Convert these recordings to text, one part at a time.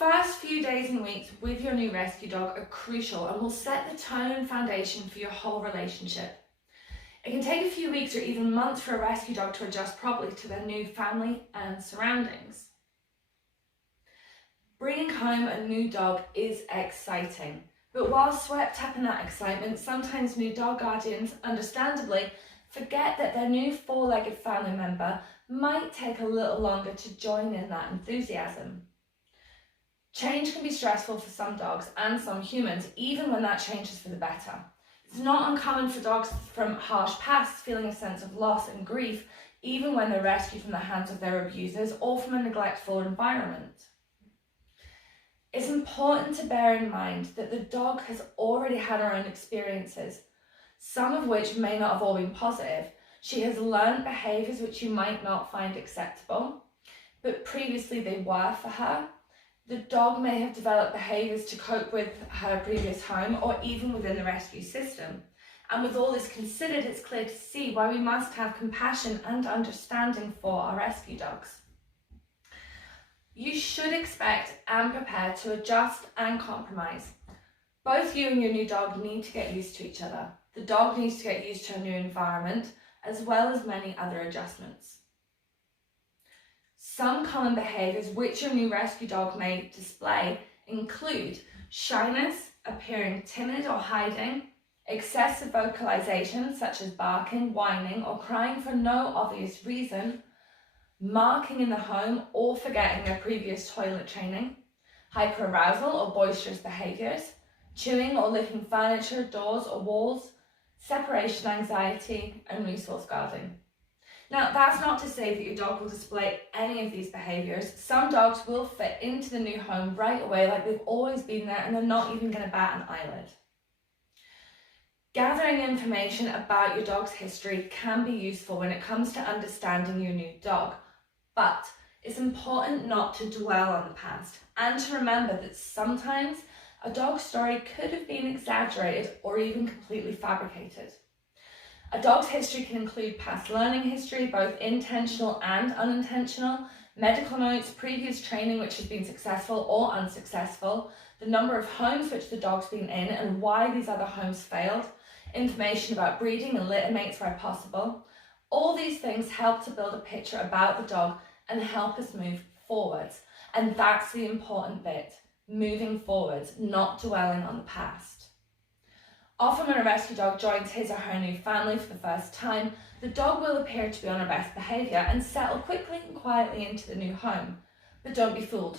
first few days and weeks with your new rescue dog are crucial and will set the tone and foundation for your whole relationship. It can take a few weeks or even months for a rescue dog to adjust properly to their new family and surroundings. Bringing home a new dog is exciting, but while swept up in that excitement, sometimes new dog guardians, understandably, forget that their new four-legged family member might take a little longer to join in that enthusiasm. Change can be stressful for some dogs and some humans, even when that change is for the better. It's not uncommon for dogs from harsh pasts feeling a sense of loss and grief, even when they're rescued from the hands of their abusers or from a neglectful environment. It's important to bear in mind that the dog has already had her own experiences, some of which may not have all been positive. She has learned behaviours which you might not find acceptable, but previously they were for her. The dog may have developed behaviours to cope with her previous home or even within the rescue system. And with all this considered, it's clear to see why we must have compassion and understanding for our rescue dogs. You should expect and prepare to adjust and compromise. Both you and your new dog need to get used to each other. The dog needs to get used to a new environment, as well as many other adjustments. Some common behaviours which your new rescue dog may display include shyness, appearing timid or hiding, excessive vocalisation such as barking, whining or crying for no obvious reason, marking in the home or forgetting their previous toilet training, hyperarousal or boisterous behaviours, chewing or licking furniture, doors or walls, separation anxiety and resource guarding. Now, that's not to say that your dog will display any of these behaviours. Some dogs will fit into the new home right away like they've always been there and they're not even going to bat an eyelid. Gathering information about your dog's history can be useful when it comes to understanding your new dog, but it's important not to dwell on the past and to remember that sometimes a dog's story could have been exaggerated or even completely fabricated. A dog's history can include past learning history, both intentional and unintentional, medical notes, previous training which has been successful or unsuccessful, the number of homes which the dog's been in and why these other homes failed, information about breeding and litter mates where possible. All these things help to build a picture about the dog and help us move forwards. And that's the important bit, moving forwards, not dwelling on the past. Often when a rescue dog joins his or her new family for the first time, the dog will appear to be on her best behaviour and settle quickly and quietly into the new home. But don't be fooled.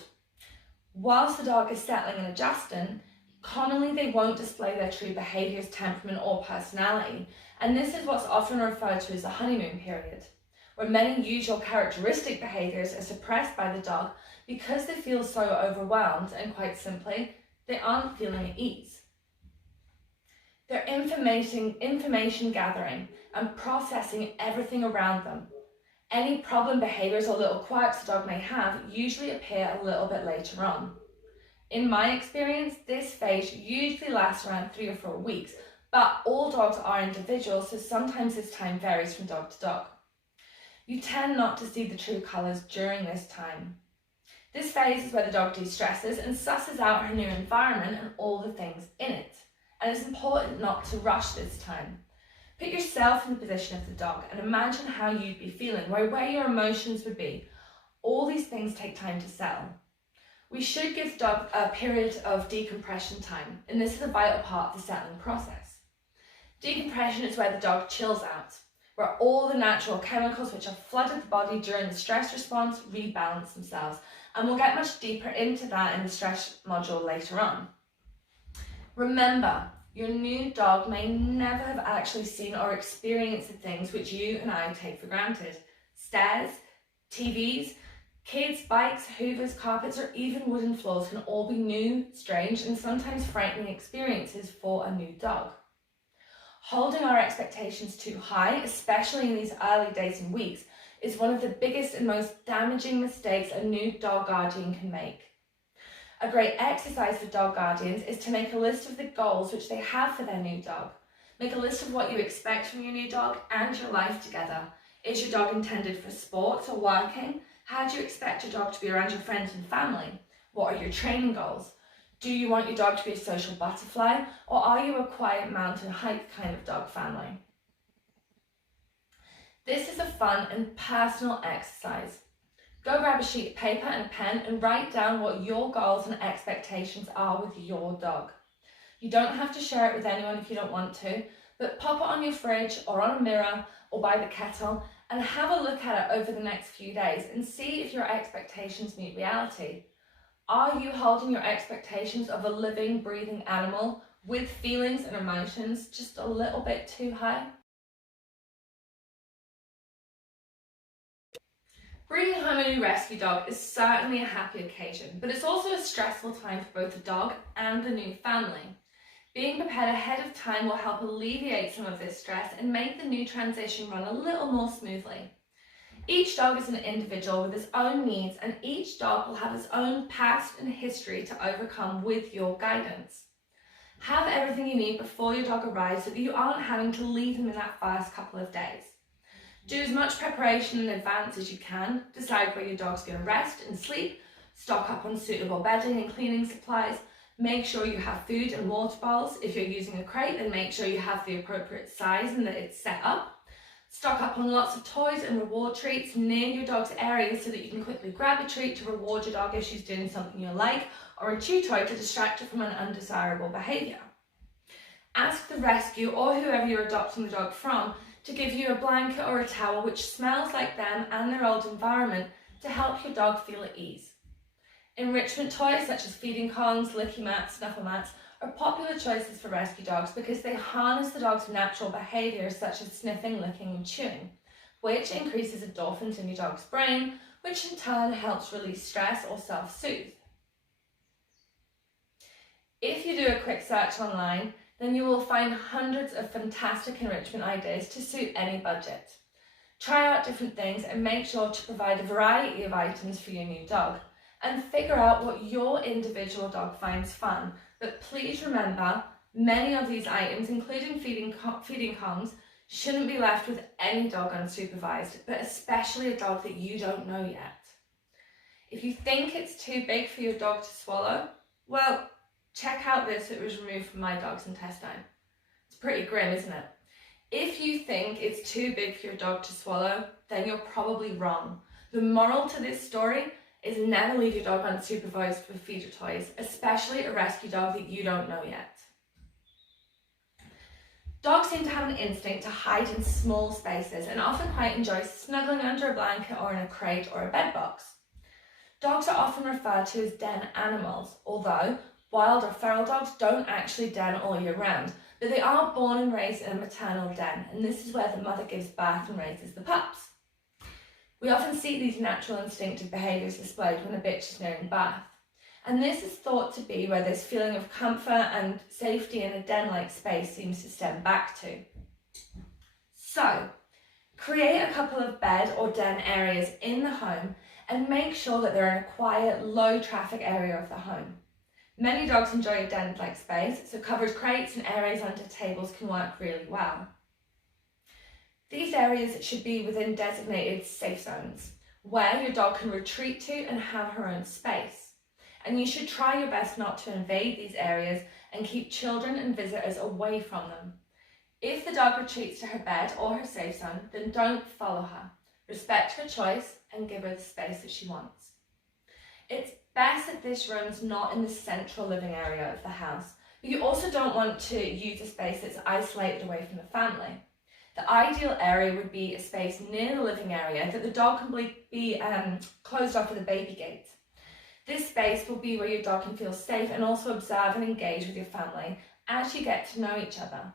Whilst the dog is settling and adjusting, commonly they won't display their true behaviours, temperament or personality, and this is what's often referred to as the honeymoon period, where many usual characteristic behaviours are suppressed by the dog because they feel so overwhelmed and quite simply, they aren't feeling at ease. They're information gathering and processing everything around them. Any problem behaviours or little quirks the dog may have usually appear a little bit later on. In my experience, this phase usually lasts around 3 or 4 weeks, but all dogs are individuals, so sometimes this time varies from dog to dog. You tend not to see the true colours during this time. This phase is where the dog de-stresses and susses out her new environment and all the things in it. And it's important not to rush this time. Put yourself in the position of the dog and imagine how you'd be feeling, where your emotions would be. All these things take time to settle. We should give the dog a period of decompression time, and this is a vital part of the settling process. Decompression is where the dog chills out, where all the natural chemicals which have flooded the body during the stress response rebalance themselves, and we'll get much deeper into that in the stress module later on. Remember, your new dog may never have actually seen or experienced the things which you and I take for granted. Stairs, TVs, kids, bikes, hoovers, carpets, or even wooden floors can all be new, strange, and sometimes frightening experiences for a new dog. Holding our expectations too high, especially in these early days and weeks, is one of the biggest and most damaging mistakes a new dog guardian can make. A great exercise for dog guardians is to make a list of the goals which they have for their new dog. Make a list of what you expect from your new dog and your life together. Is your dog intended for sports or working? How do you expect your dog to be around your friends and family? What are your training goals? Do you want your dog to be a social butterfly, or are you a quiet mountain hike kind of dog family? This is a fun and personal exercise. Go grab a sheet of paper and a pen and write down what your goals and expectations are with your dog. You don't have to share it with anyone if you don't want to, but pop it on your fridge or on a mirror or by the kettle and have a look at it over the next few days and see if your expectations meet reality. Are you holding your expectations of a living, breathing animal with feelings and emotions just a little bit too high? Bringing home a new rescue dog is certainly a happy occasion, but it's also a stressful time for both the dog and the new family. Being prepared ahead of time will help alleviate some of this stress and make the new transition run a little more smoothly. Each dog is an individual with its own needs, and each dog will have its own past and history to overcome with your guidance. Have everything you need before your dog arrives so that you aren't having to leave them in that first couple of days. Do as much preparation in advance as you can. Decide where your dog's going to rest and sleep. Stock up on suitable bedding and cleaning supplies. Make sure you have food and water bowls. If you're using a crate, then make sure you have the appropriate size and that it's set up. Stock up on lots of toys and reward treats near your dog's area so that you can quickly grab a treat to reward your dog if she's doing something you like, or a chew toy to distract her from an undesirable behaviour. Ask the rescue or whoever you're adopting the dog from to give you a blanket or a towel which smells like them and their old environment to help your dog feel at ease. Enrichment toys such as feeding Kongs, licky mats, snuffle mats are popular choices for rescue dogs because they harness the dog's natural behaviours such as sniffing, licking and chewing, which increases endorphins in your dog's brain, which in turn helps release stress or self-soothe. If you do a quick search online, then you will find hundreds of fantastic enrichment ideas to suit any budget. Try out different things and make sure to provide a variety of items for your new dog, and figure out what your individual dog finds fun. But please remember, many of these items, including feeding Kongs, shouldn't be left with any dog unsupervised, but especially a dog that you don't know yet. If you think it's too big for your dog to swallow, well, check out this that was removed from my dog's intestine. It's pretty grim, isn't it? If you think it's too big for your dog to swallow, then you're probably wrong. The moral to this story is never leave your dog unsupervised with feeder toys, especially a rescue dog that you don't know yet. Dogs seem to have an instinct to hide in small spaces and often quite enjoy snuggling under a blanket or in a crate or a bed box. Dogs are often referred to as den animals, although wild or feral dogs don't actually den all year round, but they are born and raised in a maternal den, and this is where the mother gives birth and raises the pups. We often see these natural instinctive behaviours displayed when a bitch is nearing birth, and this is thought to be where this feeling of comfort and safety in a den-like space seems to stem back to. So, create a couple of bed or den areas in the home and make sure that they're in a quiet, low-traffic area of the home. Many dogs enjoy a den-like space, so covered crates and areas under tables can work really well. These areas should be within designated safe zones, where your dog can retreat to and have her own space. And you should try your best not to invade these areas and keep children and visitors away from them. If the dog retreats to her bed or her safe zone, then don't follow her. Respect her choice and give her the space that she wants. It's best that this room's not in the central living area of the house, but you also don't want to use a space that's isolated away from the family. The ideal area would be a space near the living area that the dog can be closed off with a baby gate. This space will be where your dog can feel safe and also observe and engage with your family as you get to know each other.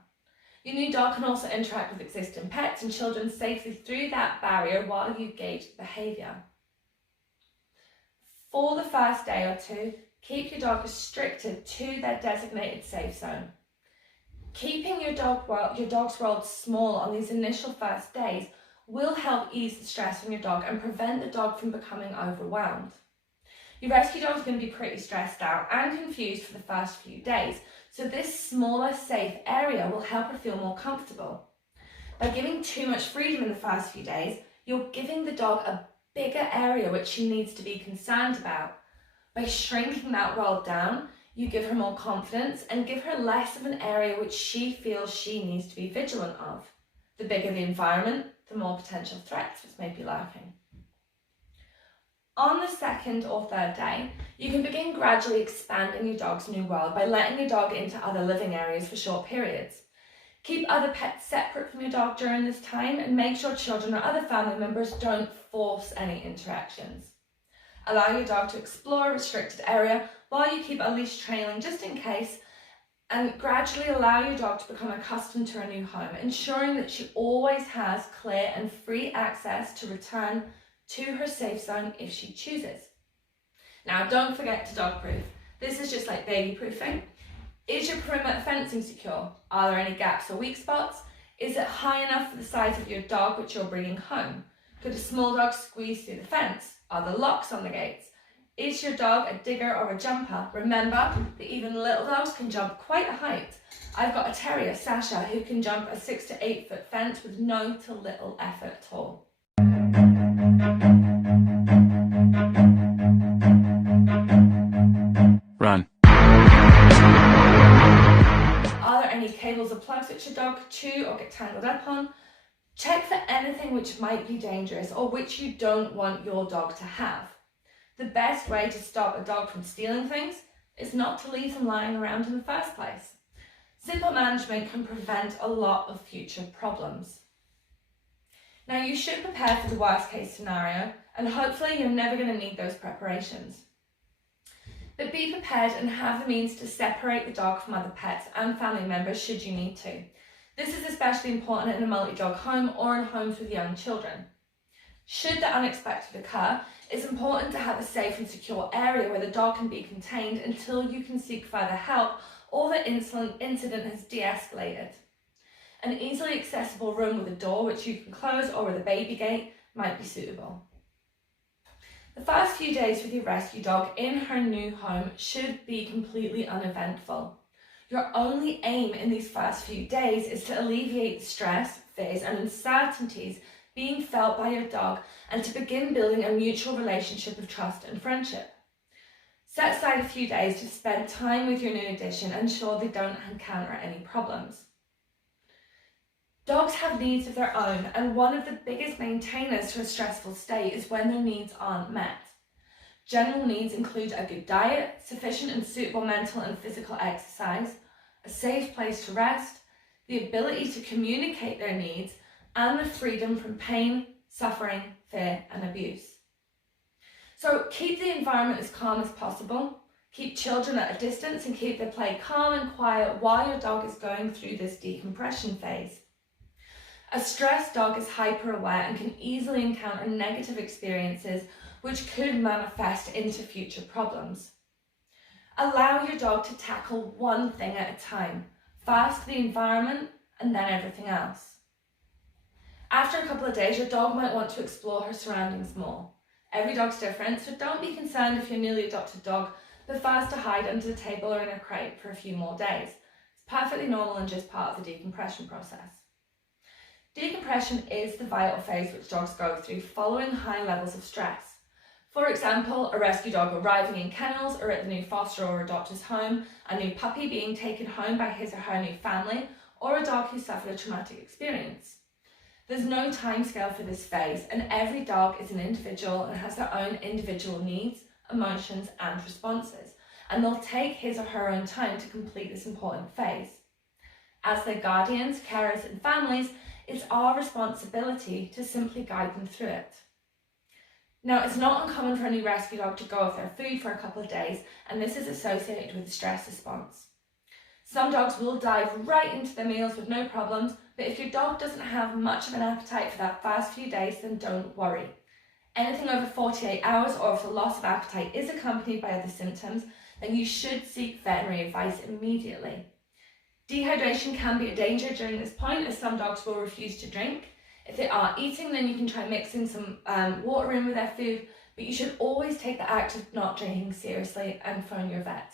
Your new dog can also interact with existing pets and children safely through that barrier while you gauge the behaviour. For the first day or two, keep your dog restricted to their designated safe zone. Keeping your dog's world small on these initial first days will help ease the stress on your dog and prevent the dog from becoming overwhelmed. Your rescue dog is going to be pretty stressed out and confused for the first few days, so this smaller, safe area will help her feel more comfortable. By giving too much freedom in the first few days, you're giving the dog a bigger area which she needs to be concerned about. By shrinking that world down, you give her more confidence and give her less of an area which she feels she needs to be vigilant of. The bigger the environment, the more potential threats which may be lurking. On the second or third day, you can begin gradually expanding your dog's new world by letting your dog into other living areas for short periods. Keep other pets separate from your dog during this time and make sure children or other family members don't force any interactions. Allow your dog to explore a restricted area while you keep a leash trailing just in case, and gradually allow your dog to become accustomed to her new home, ensuring that she always has clear and free access to return to her safe zone if she chooses. Now, don't forget to dog proof. This is just like baby proofing. Is your perimeter fencing secure? Are there any gaps or weak spots? Is it high enough for the size of your dog which you're bringing home? Could a small dog squeeze through the fence? Are there locks on the gates? Is your dog a digger or a jumper? Remember that even little dogs can jump quite a height. I've got a terrier, Sasha, who can jump a 6 to 8 foot fence with no to little effort at all. Run. Are there any cables or plugs which your dog could chew or get tangled up on? Check for anything which might be dangerous or which you don't want your dog to have. The best way to stop a dog from stealing things is not to leave them lying around in the first place. Simple management can prevent a lot of future problems. Now, you should prepare for the worst case scenario, and hopefully you're never going to need those preparations. But be prepared and have the means to separate the dog from other pets and family members should you need to. This is especially important in a multi-dog home or in homes with young children. Should the unexpected occur, it's important to have a safe and secure area where the dog can be contained until you can seek further help or the incident has de-escalated. An easily accessible room with a door which you can close or with a baby gate might be suitable. The first few days with your rescue dog in her new home should be completely uneventful. Your only aim in these first few days is to alleviate the stress, fears and uncertainties being felt by your dog and to begin building a mutual relationship of trust and friendship. Set aside a few days to spend time with your new addition and ensure they don't encounter any problems. Dogs have needs of their own, and one of the biggest maintainers to a stressful state is when their needs aren't met. General needs include a good diet, sufficient and suitable mental and physical exercise, a safe place to rest, the ability to communicate their needs, and the freedom from pain, suffering, fear, and abuse. So keep the environment as calm as possible, keep children at a distance and keep their play calm and quiet while your dog is going through this decompression phase. A stressed dog is hyper-aware and can easily encounter negative experiences which could manifest into future problems. Allow your dog to tackle one thing at a time, first the environment and then everything else. After a couple of days, your dog might want to explore her surroundings more. Every dog's different, so don't be concerned if your newly adopted dog prefers to hide under the table or in a crate for a few more days. It's perfectly normal and just part of the decompression process. Decompression is the vital phase which dogs go through following high levels of stress. For example, a rescue dog arriving in kennels or at the new foster or adopter's home, a new puppy being taken home by his or her new family, or a dog who suffered a traumatic experience. There's no timescale for this phase, and every dog is an individual and has their own individual needs, emotions and responses, and they'll take his or her own time to complete this important phase. As their guardians, carers and families, it's our responsibility to simply guide them through it. Now, it's not uncommon for a new rescue dog to go off their food for a couple of days, and this is associated with a stress response. Some dogs will dive right into their meals with no problems, but if your dog doesn't have much of an appetite for that first few days, then don't worry. Anything over 48 hours or if the loss of appetite is accompanied by other symptoms, then you should seek veterinary advice immediately. Dehydration can be a danger during this point, as some dogs will refuse to drink. If they are eating, then you can try mixing some water in with their food, but you should always take the act of not drinking seriously and phone your vet.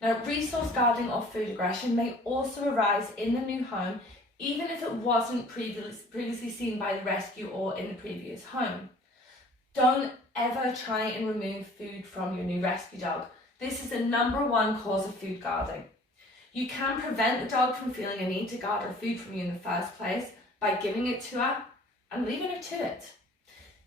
Now, resource guarding or food aggression may also arise in the new home, even if it wasn't previously seen by the rescue or in the previous home. Don't ever try and remove food from your new rescue dog. This is the #1 cause of food guarding. You can prevent the dog from feeling a need to guard her food from you in the first place by giving it to her and leaving her to it.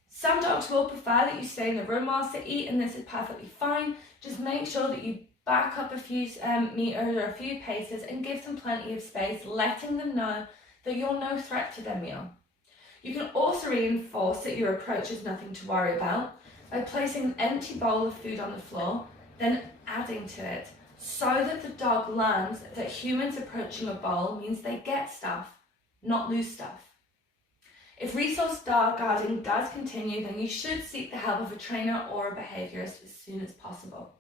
Some dogs will prefer that you stay in the room whilst they eat, and this is perfectly fine. Just make sure that you back up a few meters or a few paces and give them plenty of space, letting them know that you're no threat to their meal. You can also reinforce that your approach is nothing to worry about by placing an empty bowl of food on the floor, then adding to it, so that the dog learns that humans approaching a bowl means they get stuff, not lose stuff. If resource guarding does continue, then you should seek the help of a trainer or a behaviourist as soon as possible.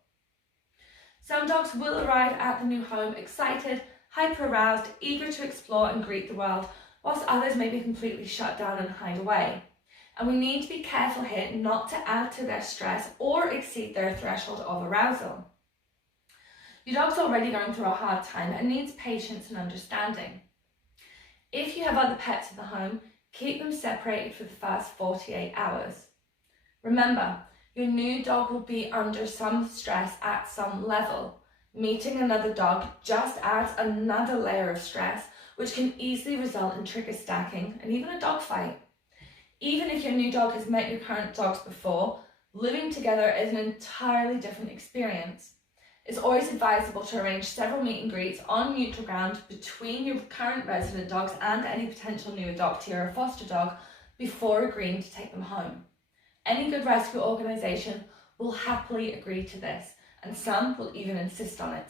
Some dogs will arrive at the new home excited, hyper-aroused, eager to explore and greet the world, whilst others may be completely shut down and hide away. And we need to be careful here not to add to their stress or exceed their threshold of arousal. Your dog's already going through a hard time and needs patience and understanding. If you have other pets in the home, keep them separated for the first 48 hours. Remember, your new dog will be under some stress at some level. Meeting another dog just adds another layer of stress, which can easily result in trigger stacking and even a dog fight. Even if your new dog has met your current dogs before, living together is an entirely different experience. It's always advisable to arrange several meet and greets on neutral ground between your current resident dogs and any potential new adoptee or foster dog before agreeing to take them home. Any good rescue organisation will happily agree to this, and some will even insist on it.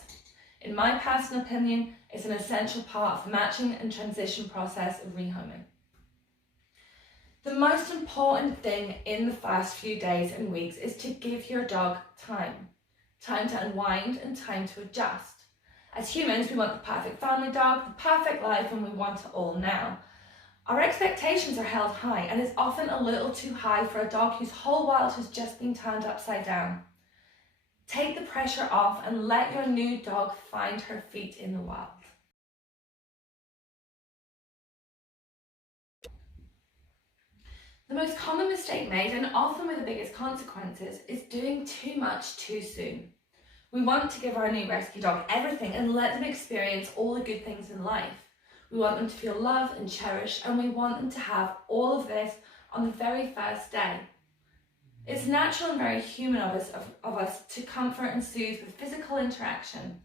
In my personal opinion, it's an essential part of the matching and transition process of rehoming. The most important thing in the first few days and weeks is to give your dog time. Time to unwind and time to adjust. As humans, we want the perfect family dog, the perfect life, and we want it all now. Our expectations are held high, and it's often a little too high for a dog whose whole world has just been turned upside down. Take the pressure off and let your new dog find her feet in the world. The most common mistake made, and often with the biggest consequences, is doing too much too soon. We want to give our new rescue dog everything and let them experience all the good things in life. We want them to feel loved and cherished, and we want them to have all of this on the very first day. It's natural and very human of us to comfort and soothe with physical interaction.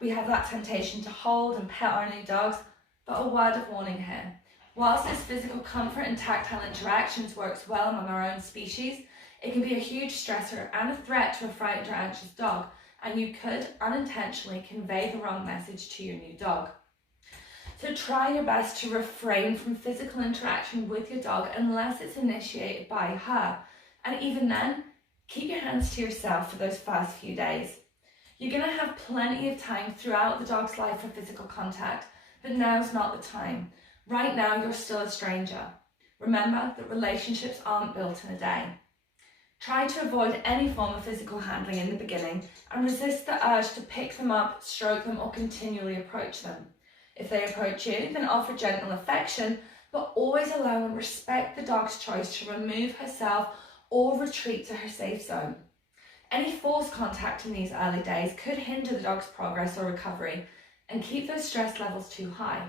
We have that temptation to hold and pet our new dogs, but a word of warning here. Whilst this physical comfort and tactile interactions works well among our own species, it can be a huge stressor and a threat to a frightened or anxious dog, and you could unintentionally convey the wrong message to your new dog. So try your best to refrain from physical interaction with your dog unless it's initiated by her. And even then, keep your hands to yourself for those first few days. You're going to have plenty of time throughout the dog's life for physical contact, but now's not the time. Right now, you're still a stranger. Remember that relationships aren't built in a day. Try to avoid any form of physical handling in the beginning and resist the urge to pick them up, stroke them, or continually approach them. If they approach you, then offer gentle affection, but always allow and respect the dog's choice to remove herself or retreat to her safe zone. Any forced contact in these early days could hinder the dog's progress or recovery and keep those stress levels too high.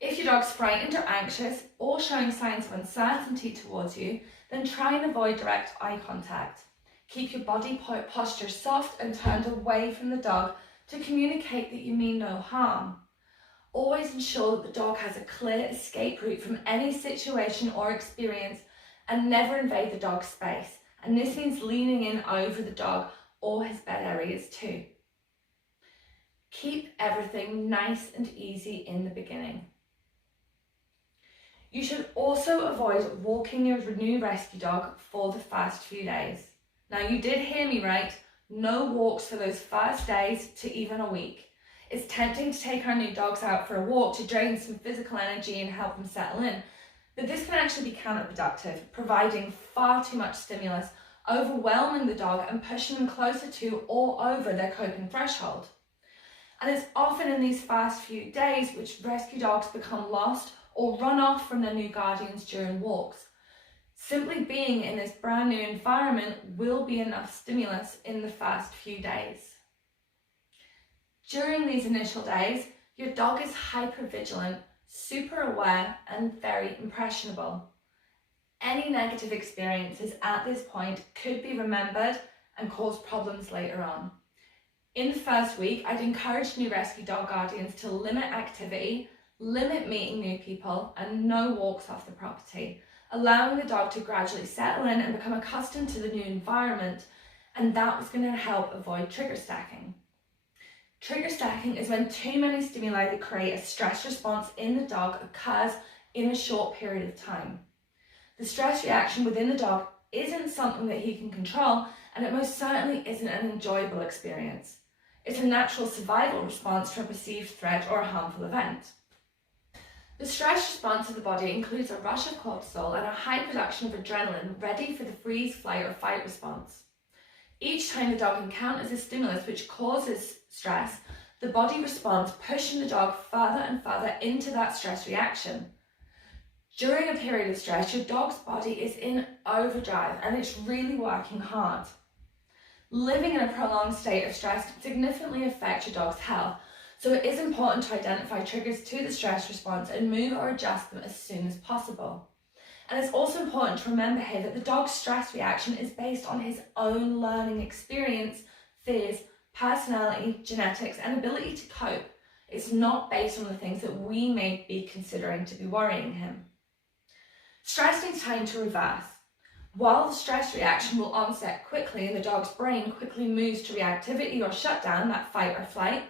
If your dog's frightened or anxious or showing signs of uncertainty towards you, then try and avoid direct eye contact. Keep your body posture soft and turned away from the dog to communicate that you mean no harm. Always ensure that the dog has a clear escape route from any situation or experience and never invade the dog's space. And this means leaning in over the dog or his bed areas too. Keep everything nice and easy in the beginning. You should also avoid walking your new rescue dog for the first few days. Now, you did hear me right, no walks for those first days to even a week. It's tempting to take our new dogs out for a walk to drain some physical energy and help them settle in, but this can actually be counterproductive, providing far too much stimulus, overwhelming the dog and pushing them closer to or over their coping threshold. And it's often in these first few days which rescue dogs become lost or run off from their new guardians during walks. Simply being in this brand new environment will be enough stimulus in the first few days. During these initial days, your dog is hypervigilant, super aware, and very impressionable. Any negative experiences at this point could be remembered and cause problems later on. In the first week, I'd encourage new rescue dog guardians to limit activity, limit meeting new people, and no walks off the property, allowing the dog to gradually settle in and become accustomed to the new environment, and that was going to help avoid trigger stacking. Trigger stacking is when too many stimuli that create a stress response in the dog occurs in a short period of time. The stress reaction within the dog isn't something that he can control, and it most certainly isn't an enjoyable experience. It's a natural survival response to a perceived threat or a harmful event. The stress response of the body includes a rush of cortisol and a high production of adrenaline ready for the freeze, flight, or fight response. Each time the dog encounters a stimulus which causes stress, the body responds, pushing the dog further and further into that stress reaction. During a period of stress, your dog's body is in overdrive and it's really working hard. Living in a prolonged state of stress can significantly affect your dog's health, so it is important to identify triggers to the stress response and move or adjust them as soon as possible. And it's also important to remember here that the dog's stress reaction is based on his own learning experience, fears, personality, genetics, and ability to cope. It's not based on the things that we may be considering to be worrying him. Stress needs time to reverse. While the stress reaction will onset quickly and the dog's brain quickly moves to reactivity or shutdown, that fight or flight,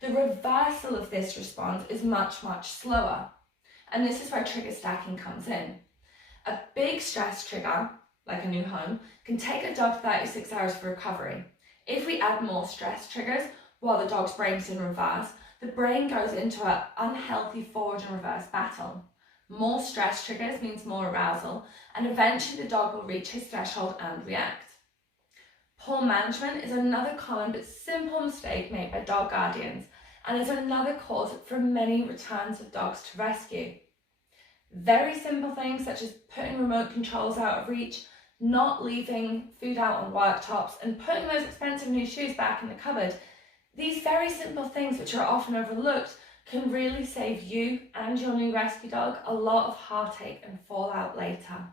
the reversal of this response is much, much slower. And this is where trigger stacking comes in. A big stress trigger, like a new home, can take a dog 36 hours for recovery. If we add more stress triggers while the dog's brain's in reverse, the brain goes into an unhealthy forward and reverse battle. More stress triggers means more arousal, and eventually the dog will reach his threshold and react. Poor management is another common but simple mistake made by dog guardians, and is another cause for many returns of dogs to rescue. Very simple things such as putting remote controls out of reach, not leaving food out on worktops, and putting those expensive new shoes back in the cupboard. These very simple things, which are often overlooked, can really save you and your new rescue dog a lot of heartache and fallout later.